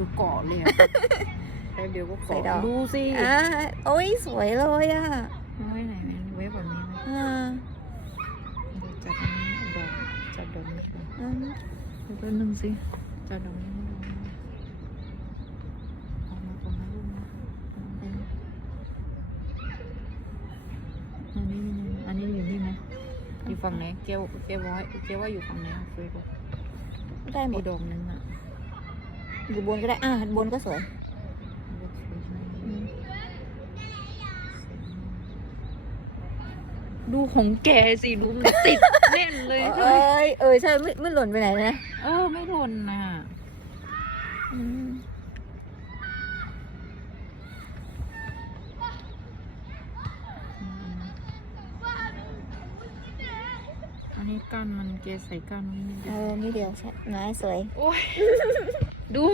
ดูเกาะเลยอะแป๊บเดียวก็ใส่เกาะดอกดูสิอ่าโอ้ยสวยเลยอะไว้ไหนไหมไว้แบบนี้ไหมอ่าเดี๋ยวจัดอันนี้ดอกจัดดอกนี้ก่อนอืมเดี๋ยวแป๊บนึงสิจัดดอกนี้ให้ดูนะออกมาก่อนนะลูกนะอันนี้อันนี้อยู่นี่ไหมอยู่ฝั่งไหนเกลเกลว่าเกลว่าอยู่ฝั่งไหนเฟยบอกได้หมมีดดอกนึงอะ อยู่บนก็ได้ อ่าบนก็สวยอืมดูของแกสิดูมันติดแน่นเลยเอ้ยเอ้ยใช่ไม่ไม่หล่นไปไหนนะเออไม่ทนน่ะอืมอันนี้ก้านมันเกใส่ก้านนี้นิดเดีเอยวอนี่เดียวใช่ไม้สวย โอ้ย ดู